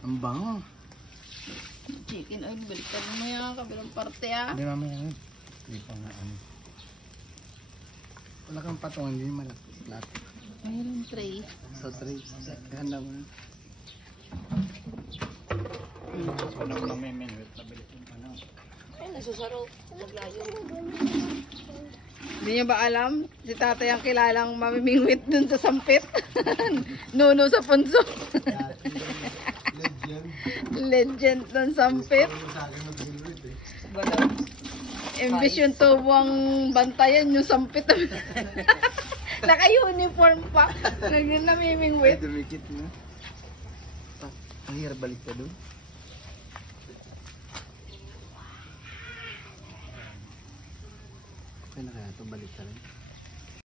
Ang bango. Chicken oil, balikan mo yan. Kabilang parte ah. Hindi mamaya yun. Hindi pa nga ano. Wala kang patungan, hindi malaki. Lahat. Mayroon tray. So, 3. Ganda mo na. So, na may menu. Pabili ko ano. Ay, nasusaro. Maglayo. Hindi niyo ba alam? Si tatay ang kilalang mamimingwit dun sa sampit. Nuno sa punso. Legend ng sampit. Imbis yung tubo ang bantayan, yung sampit. Naka-uniform pa. Namimingwit. Ay, dumikit na. Ang hirap balik ka doon. Okay na kaya ito, balik ka rin.